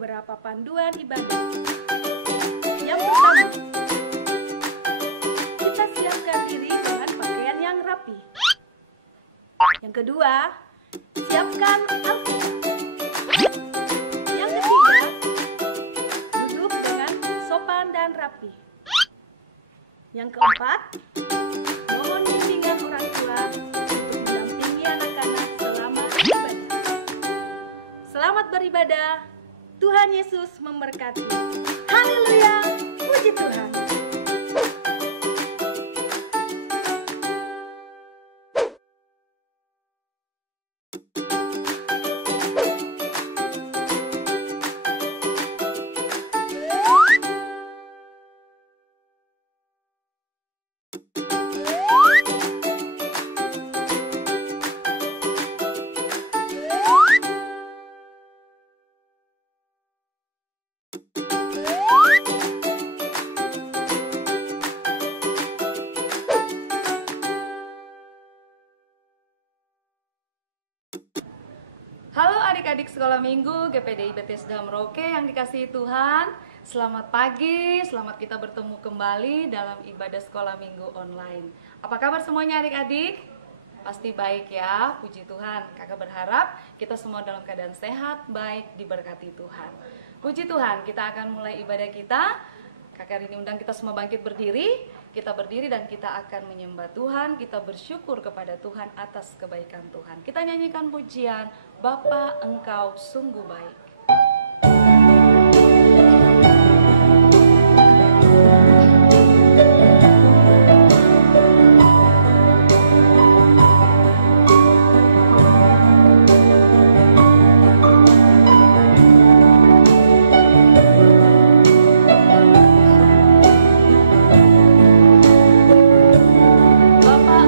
beberapa panduan ibadah. Yang pertama, kita siapkan diri dengan pakaian yang rapi. Yang kedua, siapkan Alkitab. Yang ketiga, duduk dengan sopan dan rapi. Yang keempat, mohon bimbingan orang tua untuk mendampingi anak-anak selama beribadah. Selamat beribadah, Tuhan Yesus memberkati. Haleluya, puji Tuhan. Halo adik-adik sekolah minggu GPDI Bethesda Merauke yang dikasihi Tuhan. Selamat pagi, selamat kita bertemu kembali dalam ibadah sekolah minggu online. Apa kabar semuanya adik-adik? Pasti baik ya, puji Tuhan. Kakak berharap kita semua dalam keadaan sehat, baik, diberkati Tuhan. Puji Tuhan, kita akan mulai ibadah kita. Kakak hari ini undang kita semua bangkit berdiri. Kita berdiri dan kita akan menyembah Tuhan. Kita bersyukur kepada Tuhan atas kebaikan Tuhan. Kita nyanyikan pujian, Bapa Engkau sungguh baik. Bapa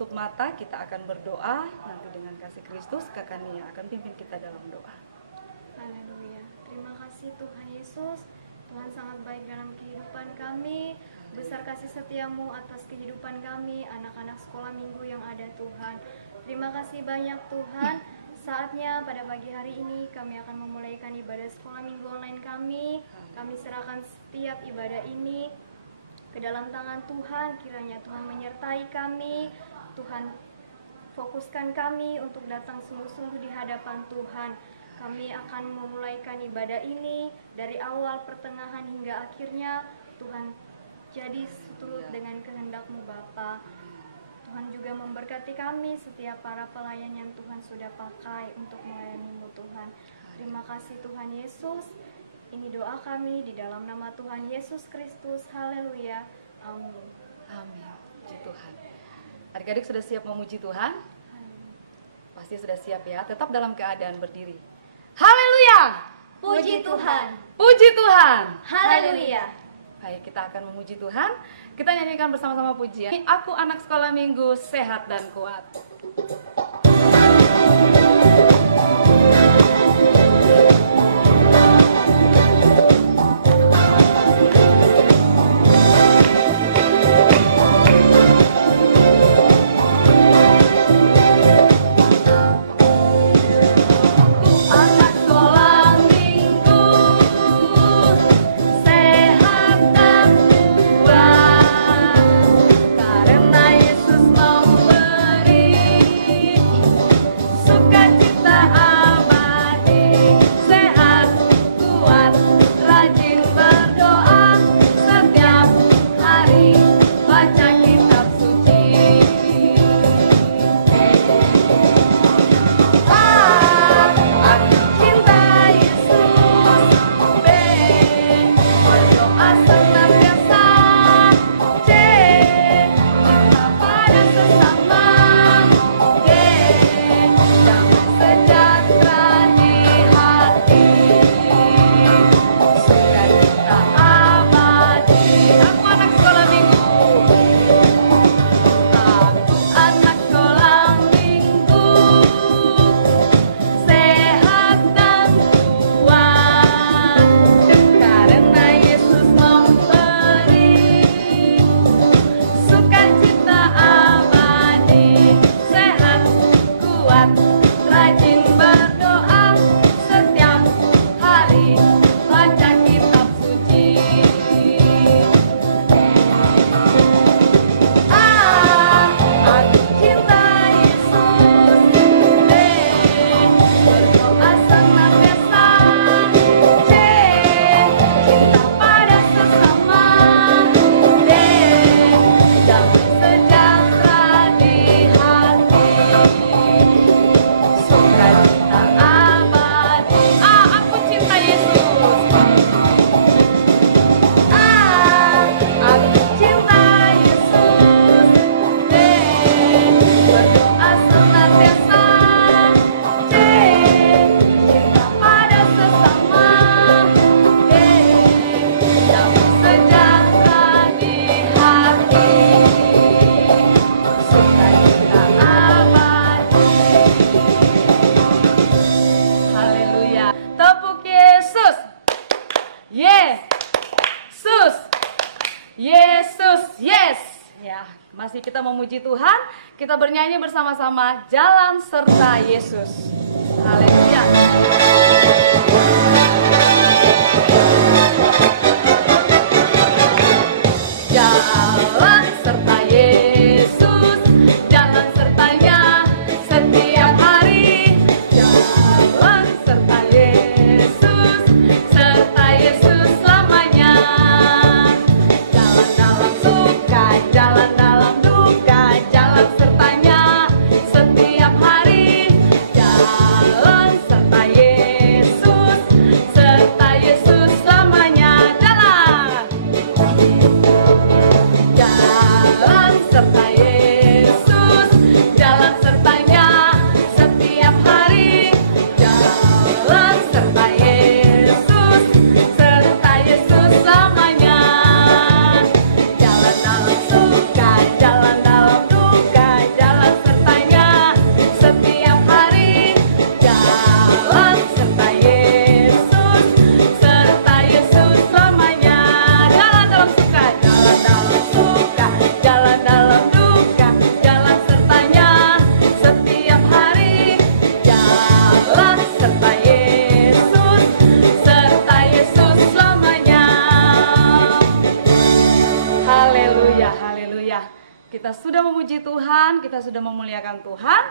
tutup mata, kita akan berdoa. Nanti dengan kasih Kristus, Kakak Nia akan pimpin kita dalam doa. Haleluya. Terima kasih Tuhan Yesus. Tuhan sangat baik dalam kehidupan kami. Besar kasih setiamu atas kehidupan kami, anak-anak sekolah minggu yang ada Tuhan. Terima kasih banyak Tuhan. Saatnya pada pagi hari ini kami akan memulaikan ibadah sekolah minggu online kami. Kami serahkan setiap ibadah ini ke dalam tangan Tuhan. Kiranya Tuhan menyertai kami. Tuhan fokuskan kami untuk datang sungguh-sungguh di hadapan Tuhan. Kami akan memulaikan ibadah ini dari awal, pertengahan hingga akhirnya. Tuhan jadi seturut dengan kehendak-Mu Bapa. Tuhan juga memberkati kami setiap para pelayan yang Tuhan sudah pakai untuk melayani-Mu Tuhan. Terima kasih Tuhan Yesus. Ini doa kami di dalam nama Tuhan Yesus Kristus. Haleluya. Amin. Amin. Puji Tuhan. Adik-adik sudah siap memuji Tuhan? Pasti sudah siap ya. Tetap dalam keadaan berdiri. Haleluya. Puji Tuhan. Puji Tuhan. Haleluya. Baik, kita akan memuji Tuhan. Kita nyanyikan bersama-sama pujian. Aku anak sekolah minggu, sehat dan kuat. Masih kita memuji Tuhan, kita bernyanyi bersama-sama Jalan Serta Yesus. Haleluya. Jalan serta Yesus, jalan sertanya setiap hari. Jalan serta Yesus, serta Yesus selamanya. Jalan dalam suka, jalan dalam duka, jalan sertanya setiap hari. Jalan serta Yesus. Kita sudah memuji Tuhan, kita sudah memuliakan Tuhan.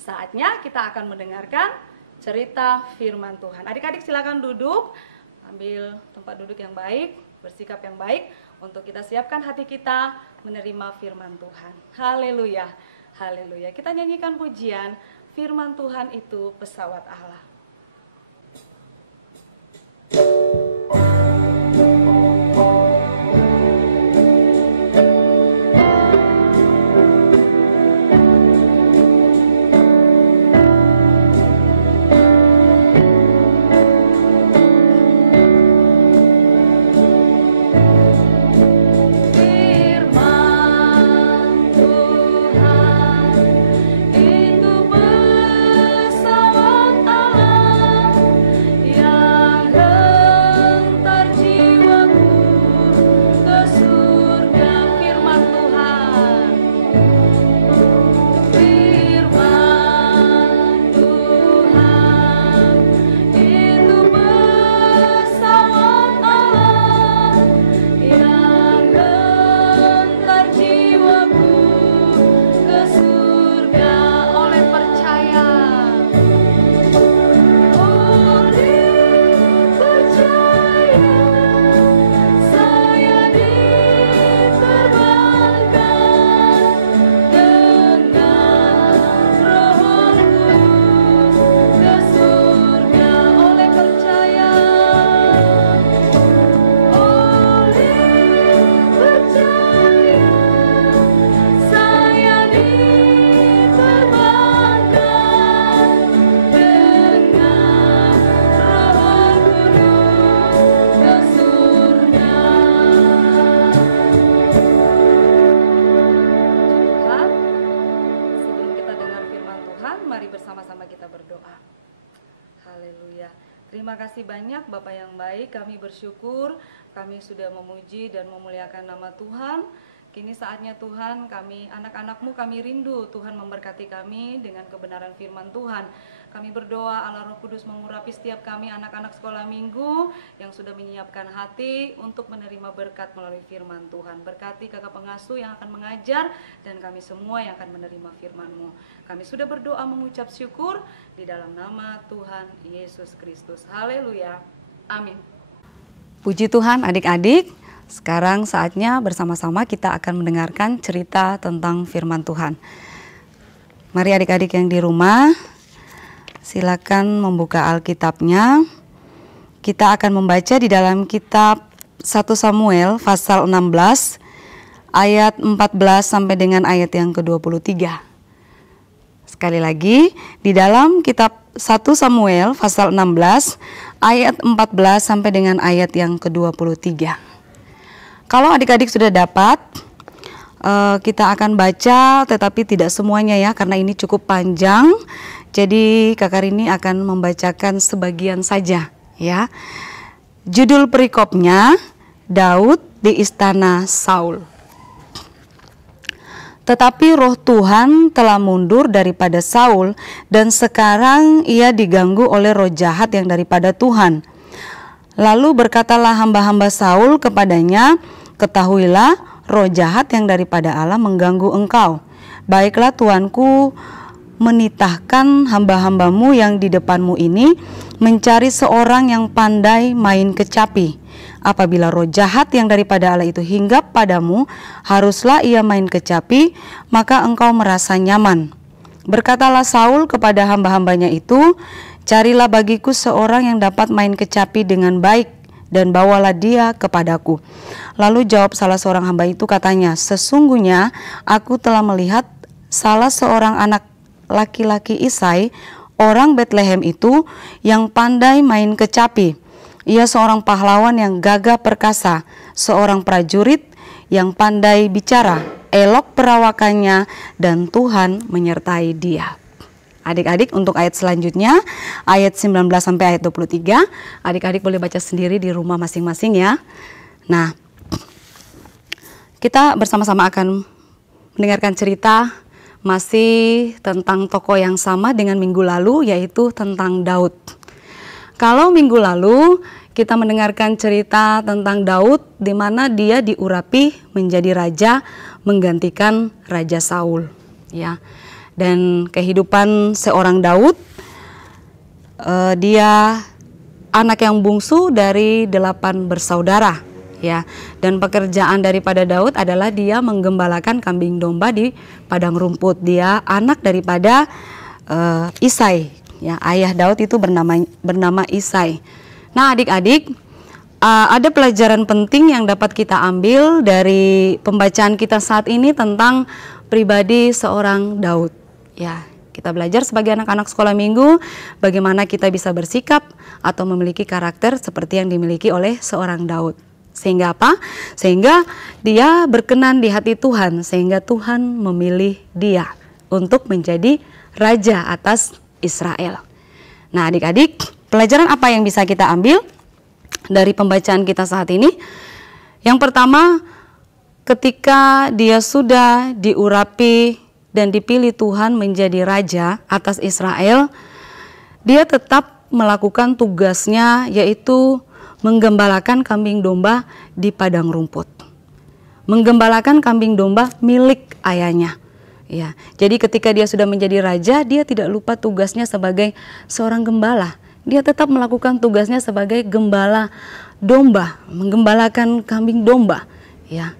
Saatnya kita akan mendengarkan cerita firman Tuhan. Adik-adik silakan duduk, ambil tempat duduk yang baik, bersikap yang baik untuk kita siapkan hati kita menerima firman Tuhan. Haleluya, haleluya. Kita nyanyikan pujian, firman Tuhan itu pesawat Allah. Terima kasih banyak Bapak yang baik, kami bersyukur, kami sudah memuji dan memuliakan nama Tuhan. Kini saatnya Tuhan, kami anak-anak-Mu kami rindu, Tuhan memberkati kami dengan kebenaran firman Tuhan. Kami berdoa Allah Roh Kudus mengurapi setiap kami anak-anak sekolah minggu yang sudah menyiapkan hati untuk menerima berkat melalui firman Tuhan. Berkati kakak pengasuh yang akan mengajar dan kami semua yang akan menerima firman-Mu. Kami sudah berdoa mengucap syukur di dalam nama Tuhan Yesus Kristus. Haleluya. Amin. Puji Tuhan adik-adik. Sekarang saatnya bersama-sama kita akan mendengarkan cerita tentang firman Tuhan. Mari adik-adik yang di rumah, silakan membuka Alkitabnya. Kita akan membaca di dalam kitab 1 Samuel pasal 16 ayat 14 sampai dengan ayat yang ke-23. Sekali lagi, di dalam kitab 1 Samuel pasal 16 ayat 14 sampai dengan ayat yang ke-23. Kalau adik-adik sudah dapat, kita akan baca tetapi tidak semuanya ya, karena ini cukup panjang. Jadi Kakak Rini akan membacakan sebagian saja ya. Judul perikopnya, Daud di istana Saul. Tetapi roh Tuhan telah mundur daripada Saul dan sekarang ia diganggu oleh roh jahat yang daripada Tuhan. Lalu berkatalah hamba-hamba Saul kepadanya, ketahuilah roh jahat yang daripada Allah mengganggu engkau. Baiklah tuanku menitahkan hamba-hambamu yang di depanmu ini mencari seorang yang pandai main kecapi. Apabila roh jahat yang daripada Allah itu hinggap padamu, haruslah ia main kecapi, maka engkau merasa nyaman. Berkatalah Saul kepada hamba-hambanya itu, carilah bagiku seorang yang dapat main kecapi dengan baik dan bawalah dia kepadaku. Lalu jawab salah seorang hamba itu, katanya, sesungguhnya aku telah melihat salah seorang anak laki-laki Isai, orang Betlehem itu, yang pandai main kecapi. Ia seorang pahlawan yang gagah perkasa, seorang prajurit yang pandai bicara, elok perawakannya, dan Tuhan menyertai dia. Adik-adik, untuk ayat selanjutnya, ayat 19 sampai ayat 23, adik-adik boleh baca sendiri di rumah masing-masing ya. Nah, kita bersama-sama akan mendengarkan cerita masih tentang tokoh yang sama dengan minggu lalu, yaitu tentang Daud. Kalau minggu lalu kita mendengarkan cerita tentang Daud di mana dia diurapi menjadi raja menggantikan Raja Saul, ya. Dan kehidupan seorang Daud, dia anak yang bungsu dari 8 bersaudara, ya. Dan pekerjaan daripada Daud adalah dia menggembalakan kambing domba di padang rumput. Dia anak daripada Isai, ya. Ayah Daud itu bernama Isai. Nah, adik-adik, ada pelajaran penting yang dapat kita ambil dari pembacaan kita saat ini tentang pribadi seorang Daud, ya. Kita belajar sebagai anak-anak sekolah minggu bagaimana kita bisa bersikap atau memiliki karakter seperti yang dimiliki oleh seorang Daud. Sehingga apa? Sehingga dia berkenan di hati Tuhan, sehingga Tuhan memilih dia untuk menjadi raja atas Israel. Nah, adik-adik, pelajaran apa yang bisa kita ambil dari pembacaan kita saat ini? Yang pertama, ketika dia sudah diurapi dan dipilih Tuhan menjadi raja atas Israel, dia tetap melakukan tugasnya, yaitu menggembalakan kambing domba di padang rumput. Menggembalakan kambing domba milik ayahnya. Ya, jadi ketika dia sudah menjadi raja, dia tidak lupa tugasnya sebagai seorang gembala. Dia tetap melakukan tugasnya sebagai gembala domba, menggembalakan kambing domba. Ya,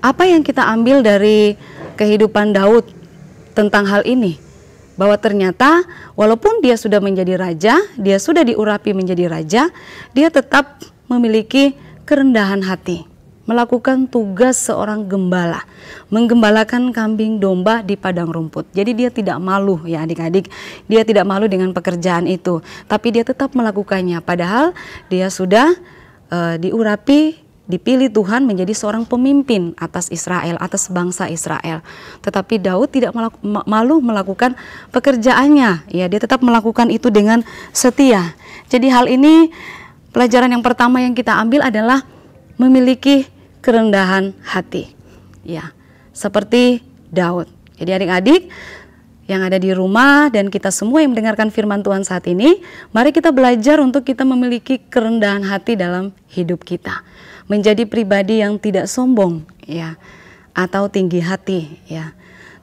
apa yang kita ambil dari kehidupan Daud tentang hal ini? Bahwa ternyata walaupun dia sudah menjadi raja, dia sudah diurapi menjadi raja, dia tetap memiliki kerendahan hati, melakukan tugas seorang gembala, menggembalakan kambing domba di padang rumput. Jadi dia tidak malu, ya adik-adik, dia tidak malu dengan pekerjaan itu, tapi dia tetap melakukannya, padahal dia sudah diurapi, dipilih Tuhan menjadi seorang pemimpin atas Israel, atas bangsa Israel. Tetapi Daud tidak malu melakukan pekerjaannya, ya, dia tetap melakukan itu dengan setia. Jadi hal ini, pelajaran yang pertama yang kita ambil adalah memiliki kerendahan hati, ya, seperti Daud. Jadi adik-adik yang ada di rumah dan kita semua yang mendengarkan firman Tuhan saat ini, mari kita belajar untuk kita memiliki kerendahan hati dalam hidup kita, menjadi pribadi yang tidak sombong, ya, atau tinggi hati, ya,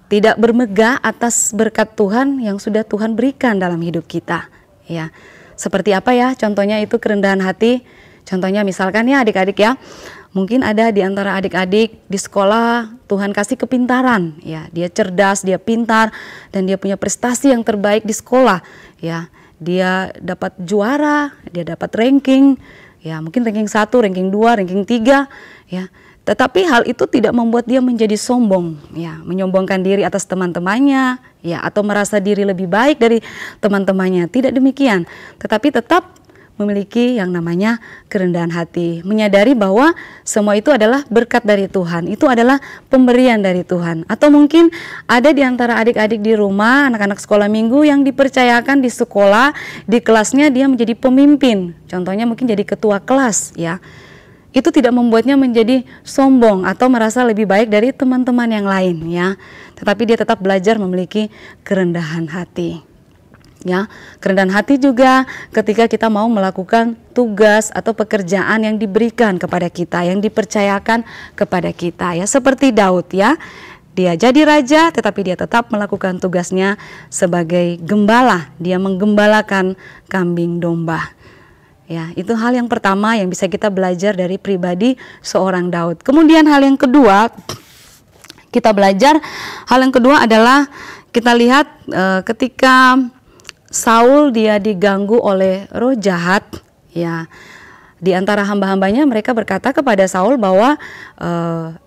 tidak bermegah atas berkat Tuhan yang sudah Tuhan berikan dalam hidup kita, ya. Seperti apa ya contohnya itu kerendahan hati? Contohnya misalkan ya adik-adik ya, mungkin ada di antara adik-adik di sekolah Tuhan kasih kepintaran, ya, dia cerdas, dia pintar, dan dia punya prestasi yang terbaik di sekolah, ya, dia dapat juara, dia dapat ranking, ya, mungkin ranking 1, ranking 2, ranking 3, ya. Tetapi hal itu tidak membuat dia menjadi sombong, ya, menyombongkan diri atas teman-temannya, ya, atau merasa diri lebih baik dari teman-temannya. Tidak demikian, tetapi tetap memiliki yang namanya kerendahan hati, menyadari bahwa semua itu adalah berkat dari Tuhan, itu adalah pemberian dari Tuhan. Atau mungkin ada di antara adik-adik di rumah, anak-anak sekolah minggu yang dipercayakan di sekolah, di kelasnya dia menjadi pemimpin, contohnya mungkin jadi ketua kelas, ya. Itu tidak membuatnya menjadi sombong atau merasa lebih baik dari teman-teman yang lain, ya. Tetapi dia tetap belajar memiliki kerendahan hati. Ya, kerendahan hati juga ketika kita mau melakukan tugas atau pekerjaan yang diberikan kepada kita, yang dipercayakan kepada kita, ya, seperti Daud, ya. Dia jadi raja tetapi dia tetap melakukan tugasnya sebagai gembala, dia menggembalakan kambing domba. Ya, itu hal yang pertama yang bisa kita belajar dari pribadi seorang Daud. Kemudian hal yang kedua adalah kita lihat ketika Saul dia diganggu oleh roh jahat, ya. Di antara hamba-hambanya mereka berkata kepada Saul bahwa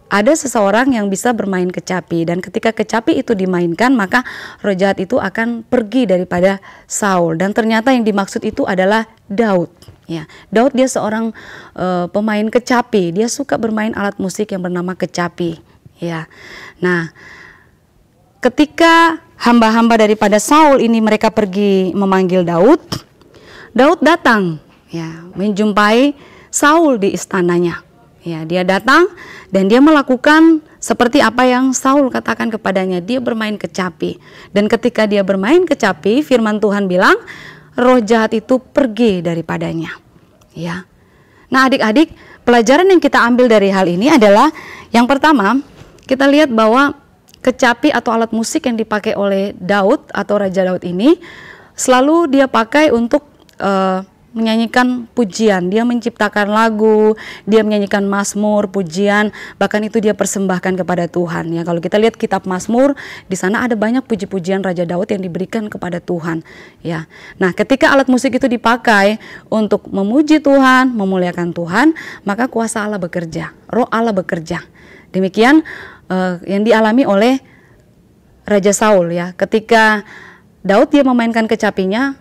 ada seseorang yang bisa bermain kecapi, dan ketika kecapi itu dimainkan maka roh jahat itu akan pergi daripada Saul, dan ternyata yang dimaksud itu adalah Daud, ya. Daud dia seorang pemain kecapi, dia suka bermain alat musik yang bernama kecapi, ya. Nah, ketika hamba-hamba daripada Saul ini mereka pergi memanggil Daud, Daud datang, ya, menjumpai Saul di istananya. Ya, dia datang dan dia melakukan seperti apa yang Saul katakan kepadanya, dia bermain kecapi. Dan ketika dia bermain kecapi, firman Tuhan bilang roh jahat itu pergi daripadanya. Ya. Nah, adik-adik, pelajaran yang kita ambil dari hal ini adalah yang pertama, kita lihat bahwa kecapi atau alat musik yang dipakai oleh Daud atau Raja Daud ini selalu dia pakai untuk menyanyikan pujian. Dia menciptakan lagu, dia menyanyikan mazmur, pujian, bahkan itu dia persembahkan kepada Tuhan. Ya, kalau kita lihat kitab Mazmur, di sana ada banyak puji-pujian Raja Daud yang diberikan kepada Tuhan. Ya, nah ketika alat musik itu dipakai untuk memuji Tuhan, memuliakan Tuhan, maka kuasa Allah bekerja, Roh Allah bekerja. Demikian yang dialami oleh Raja Saul. Ya, ketika Daud dia memainkan kecapinya,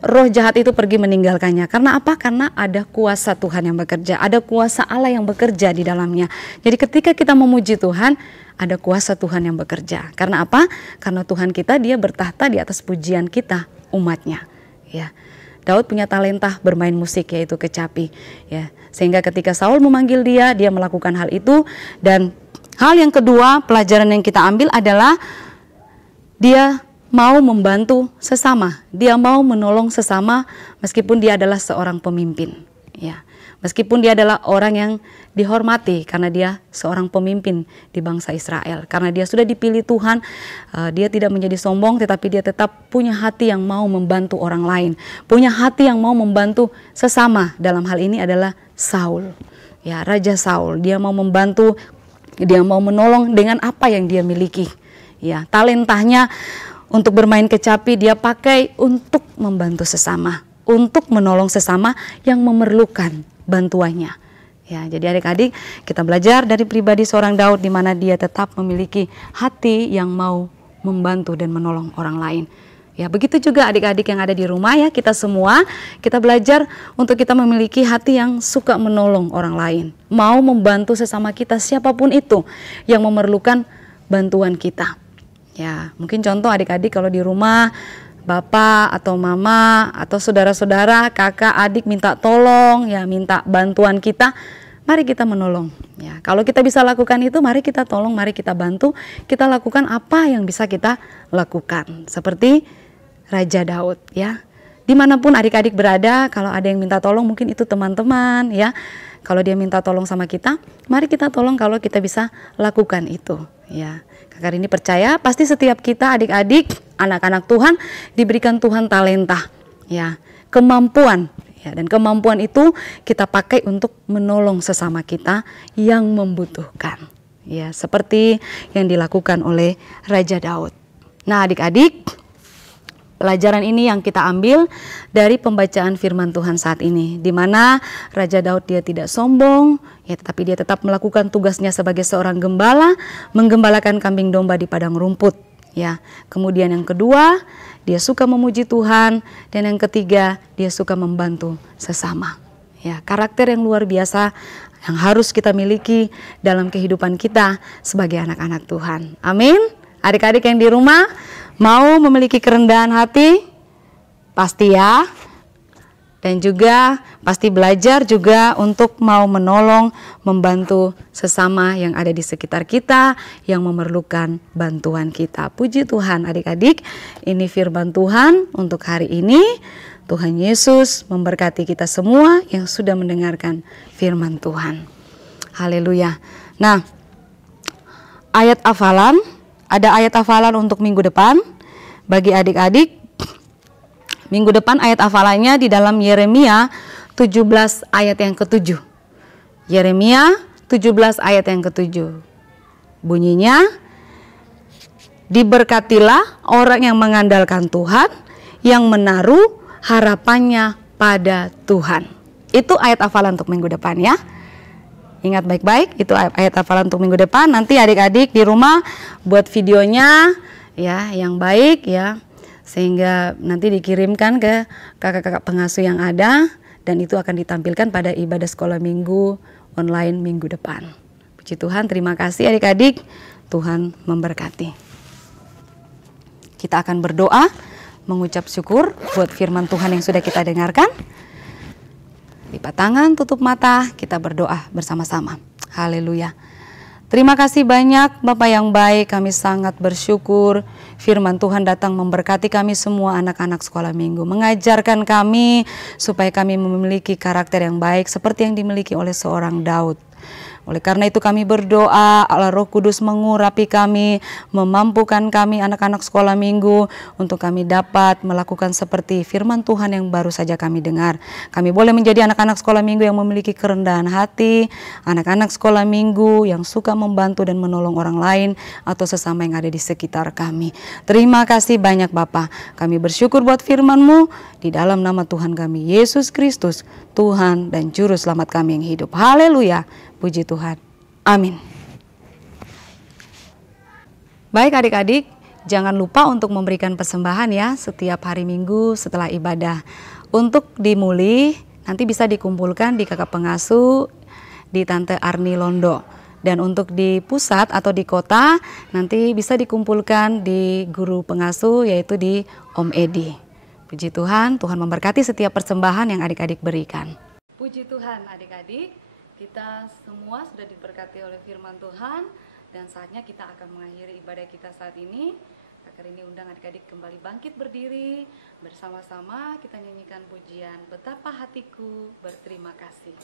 roh jahat itu pergi meninggalkannya. Karena apa? Karena ada kuasa Tuhan yang bekerja, ada kuasa Allah yang bekerja di dalamnya. Jadi ketika kita memuji Tuhan, ada kuasa Tuhan yang bekerja. Karena apa? Karena Tuhan kita dia bertahta di atas pujian kita, umatnya. Ya, Daud punya talenta bermain musik, yaitu kecapi. Ya, sehingga ketika Saul memanggil dia, dia melakukan hal itu. Dan hal yang kedua, pelajaran yang kita ambil adalah dia mau membantu sesama, dia mau menolong sesama meskipun dia adalah seorang pemimpin. Ya, meskipun dia adalah orang yang dihormati karena dia seorang pemimpin di bangsa Israel. Karena dia sudah dipilih Tuhan, dia tidak menjadi sombong, tetapi dia tetap punya hati yang mau membantu orang lain, punya hati yang mau membantu sesama. Dalam hal ini adalah Saul, ya, Raja Saul. Dia mau membantu, dia mau menolong dengan apa yang dia miliki. Ya, talentanya untuk bermain kecapi dia pakai untuk membantu sesama, untuk menolong sesama yang memerlukan bantuannya. Ya, jadi adik-adik kita belajar dari pribadi seorang Daud di mana dia tetap memiliki hati yang mau membantu dan menolong orang lain. Ya, begitu juga adik-adik yang ada di rumah ya, kita semua kita belajar untuk kita memiliki hati yang suka menolong orang lain, mau membantu sesama kita siapapun itu yang memerlukan bantuan kita. Ya, mungkin contoh adik-adik kalau di rumah bapak atau mama atau saudara-saudara, kakak, adik minta tolong, ya minta bantuan kita, mari kita menolong. Ya, kalau kita bisa lakukan itu, mari kita tolong, mari kita bantu, kita lakukan apa yang bisa kita lakukan. Seperti Raja Daud, ya. Dimanapun adik-adik berada, kalau ada yang minta tolong, mungkin itu teman-teman, ya. Kalau dia minta tolong sama kita, mari kita tolong kalau kita bisa lakukan itu, ya. Kakak ini percaya pasti setiap kita adik-adik, anak-anak Tuhan diberikan Tuhan talenta, ya, kemampuan, ya, dan kemampuan itu kita pakai untuk menolong sesama kita yang membutuhkan, ya, seperti yang dilakukan oleh Raja Daud. Nah, adik-adik, pelajaran ini yang kita ambil dari pembacaan firman Tuhan saat ini, di mana Raja Daud dia tidak sombong, ya, tetapi dia tetap melakukan tugasnya sebagai seorang gembala, menggembalakan kambing domba di padang rumput. Ya, kemudian yang kedua, dia suka memuji Tuhan, dan yang ketiga, dia suka membantu sesama. Ya, karakter yang luar biasa yang harus kita miliki dalam kehidupan kita sebagai anak-anak Tuhan. Amin. Adik-adik yang di rumah mau memiliki kerendahan hati? Pasti ya. Dan juga pasti belajar juga untuk mau menolong, membantu sesama yang ada di sekitar kita yang memerlukan bantuan kita. Puji Tuhan adik-adik, ini firman Tuhan untuk hari ini. Tuhan Yesus memberkati kita semua yang sudah mendengarkan firman Tuhan. Haleluya. Nah, ayat hafalan, ada ayat hafalan untuk minggu depan bagi adik-adik. Minggu depan ayat hafalannya di dalam Yeremia 17 ayat yang ke-7. Yeremia 17 ayat yang ke-7. Bunyinya, diberkatilah orang yang mengandalkan Tuhan, yang menaruh harapannya pada Tuhan. Itu ayat hafalan untuk minggu depan ya. Ingat baik-baik, itu ayat hafalan untuk minggu depan. Nanti adik-adik di rumah buat videonya ya yang baik ya, sehingga nanti dikirimkan ke kakak-kakak pengasuh yang ada, dan itu akan ditampilkan pada ibadah sekolah minggu online minggu depan. Puji Tuhan, terima kasih adik-adik, Tuhan memberkati. Kita akan berdoa, mengucap syukur buat firman Tuhan yang sudah kita dengarkan. Lipat tangan, tutup mata, kita berdoa bersama-sama. Haleluya. Terima kasih banyak Bapak yang baik, kami sangat bersyukur firman Tuhan datang memberkati kami semua anak-anak sekolah minggu, mengajarkan kami supaya kami memiliki karakter yang baik seperti yang dimiliki oleh seorang Daud. Oleh karena itu kami berdoa, Allah Roh Kudus mengurapi kami, memampukan kami anak-anak sekolah minggu untuk kami dapat melakukan seperti firman Tuhan yang baru saja kami dengar. Kami boleh menjadi anak-anak sekolah minggu yang memiliki kerendahan hati, anak-anak sekolah minggu yang suka membantu dan menolong orang lain atau sesama yang ada di sekitar kami. Terima kasih banyak Bapa. Kami bersyukur buat firman-Mu di dalam nama Tuhan kami Yesus Kristus, Tuhan dan Juru Selamat kami yang hidup. Haleluya. Puji Tuhan. Amin. Baik adik-adik, jangan lupa untuk memberikan persembahan ya setiap hari Minggu setelah ibadah. Untuk dimuli nanti bisa dikumpulkan di kakak pengasuh di Tante Arni Londo. Dan untuk di pusat atau di kota nanti bisa dikumpulkan di guru pengasuh yaitu di Om Edi. Puji Tuhan, Tuhan memberkati setiap persembahan yang adik-adik berikan. Puji Tuhan adik-adik, kita semua sudah diberkati oleh firman Tuhan dan saatnya kita akan mengakhiri ibadah kita saat ini. Kakak ini undang adik-adik kembali bangkit berdiri, bersama-sama kita nyanyikan pujian Betapa Hatiku Berterima Kasih.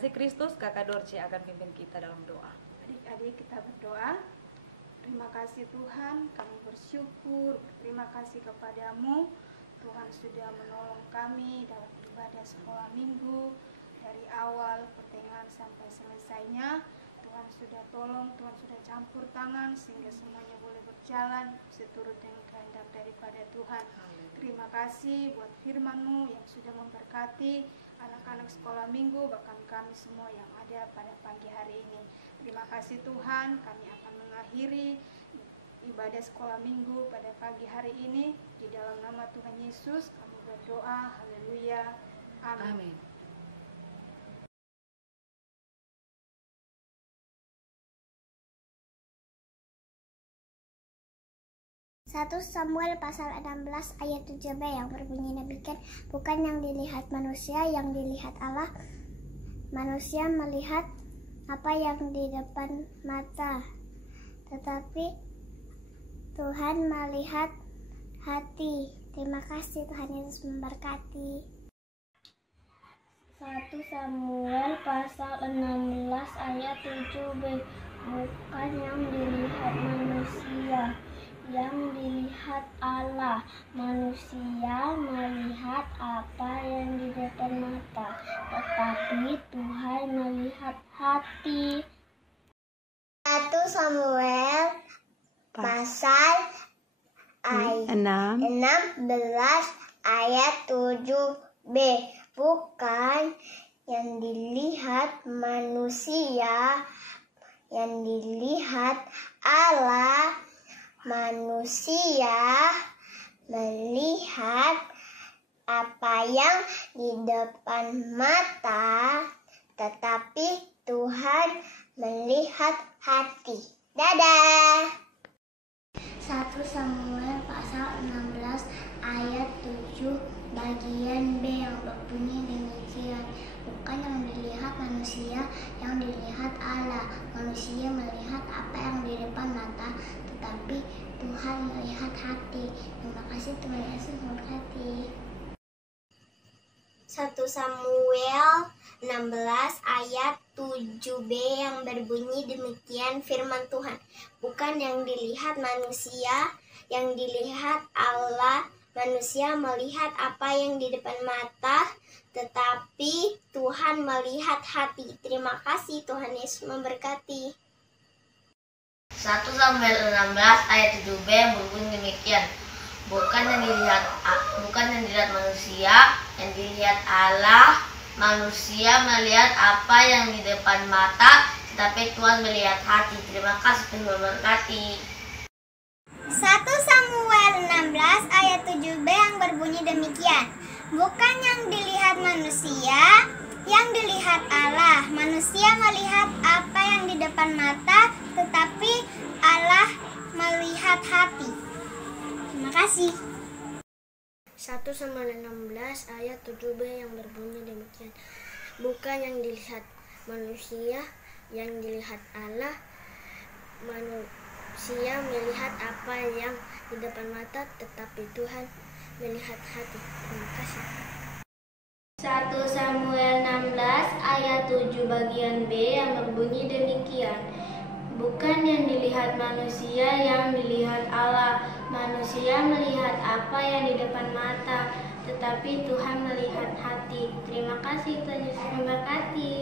kasih Kristus, Kakak Dorce akan pimpin kita dalam doa. Adik-adik kita berdoa. Terima kasih Tuhan, kami bersyukur, terima kasih kepadamu. Tuhan sudah menolong kami dalam ibadah sekolah minggu, dari awal pertengahan sampai selesainya. Tuhan sudah tolong, Tuhan sudah campur tangan sehingga semuanya boleh berjalan seturut dengan kehendak daripada Tuhan. Terima kasih buat firman-Mu yang sudah memberkati anak-anak sekolah minggu, bahkan kami semua yang ada pada pagi hari ini. Terima kasih Tuhan, kami akan mengakhiri ibadah sekolah minggu pada pagi hari ini. Di dalam nama Tuhan Yesus kami berdoa, haleluya, amin. 1 Samuel pasal 16 ayat 7b yang berbunyi demikian, bukan yang dilihat manusia yang dilihat Allah. Manusia melihat apa yang di depan mata, tetapi Tuhan melihat hati. Terima kasih, Tuhan Yesus memberkati. 1 Samuel pasal 16 ayat 7b, bukan yang dilihat manusia yang dilihat Allah. Manusia melihat apa yang di depan mata, tetapi Tuhan melihat hati. 1 Samuel pasal 16 ayat 7b, bukan yang dilihat manusia yang dilihat Allah. Manusia melihat apa yang di depan mata, tetapi Tuhan melihat hati. Dadah. 1 Samuel pasal 16 ayat 7 bagian B yang berbunyi demikian, bukan yang dilihat manusia yang dilihat Allah. Manusia melihat apa yang di depan mata, tetapi Tuhan melihat hati. Terima kasih, Tuhan Yesus memberkati. 1 Samuel 16 ayat 7b yang berbunyi demikian, firman Tuhan, bukan yang dilihat manusia yang dilihat Allah. Manusia melihat apa yang di depan mata, tetapi Tuhan melihat hati. Terima kasih, Tuhan Yesus memberkati. 1 Samuel 16 ayat 7b yang berbunyi demikian, bukan yang dilihat manusia yang dilihat Allah. Manusia melihat apa yang di depan mata, tetapi Tuhan melihat hati. Terima kasih, Tuhan memberkati. 1 Samuel 16 ayat 7b yang berbunyi demikian, bukan yang dilihat manusia yang dilihat Allah. Manusia melihat apa yang di depan mata, tetapi Allah melihat hati. Terima kasih. 1 Samuel 16 ayat 7b yang berbunyi demikian, bukan yang dilihat manusia yang dilihat Allah. Manusia melihat apa yang di depan mata, tetapi Tuhan melihat hati. Terima kasih. 1 Samuel 16 ayat 7 bagian B yang berbunyi demikian, bukan yang dilihat manusia yang dilihat Allah. Manusia melihat apa yang di depan mata, tetapi Tuhan melihat hati. Terima kasih, Tuhan Yesus memberkati.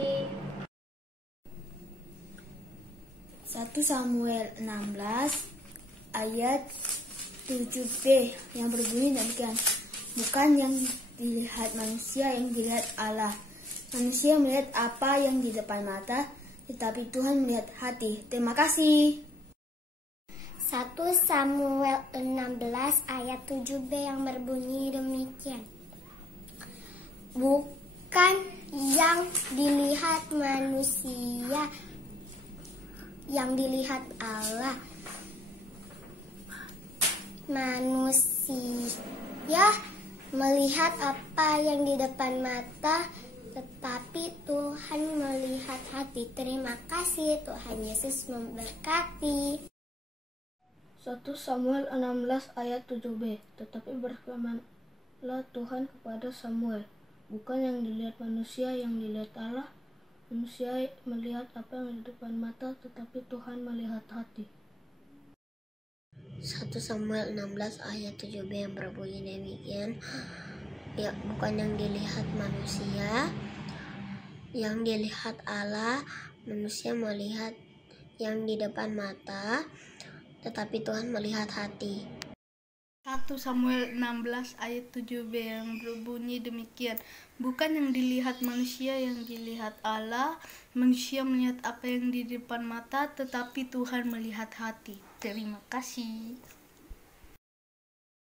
1 Samuel 16 ayat 7b yang berbunyi demikian, bukan yang dilihat manusia yang dilihat Allah. Manusia melihat apa yang di depan mata, tetapi Tuhan melihat hati. Terima kasih. 1 Samuel 16 ayat 7b yang berbunyi demikian, bukan yang dilihat manusia yang dilihat Allah. Manusia melihat apa yang di depan mata, tetapi Tuhan melihat hati. Terima kasih, Tuhan Yesus memberkati. 1 Samuel 16 ayat 7b, tetapi berfirmanlah Tuhan kepada Samuel, bukan yang dilihat manusia yang dilihat Allah. Manusia melihat apa yang di depan mata, tetapi Tuhan melihat hati. 1 Samuel 16 ayat 7b yang berbunyi demikian, ya, bukan yang dilihat manusia yang dilihat Allah. Manusia melihat yang di depan mata, tetapi Tuhan melihat hati. 1 Samuel 16 ayat 7b yang berbunyi demikian, bukan yang dilihat manusia yang dilihat Allah. Manusia melihat apa yang di depan mata, tetapi Tuhan melihat hati. Terima kasih.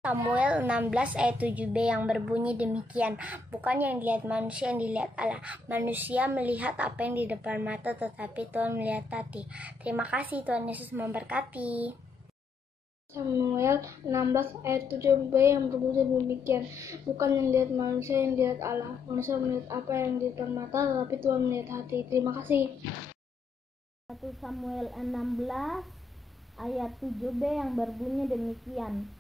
Samuel 16 ayat 7b yang berbunyi demikian, bukan yang dilihat manusia yang dilihat Allah. Manusia melihat apa yang di depan mata, tetapi Tuhan melihat hati. Terima kasih, Tuhan Yesus memberkati. Samuel 16 ayat 7b yang berbunyi demikian. Bukan yang dilihat manusia yang dilihat Allah. Manusia melihat apa yang di depan mata, tetapi Tuhan melihat hati. Terima kasih. 1 Samuel 16 ayat 7b yang berbunyi demikian.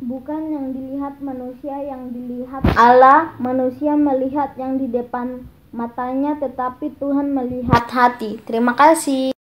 Bukan yang dilihat manusia yang dilihat Allah. Manusia melihat yang di depan matanya, tetapi Tuhan melihat hati. Terima kasih.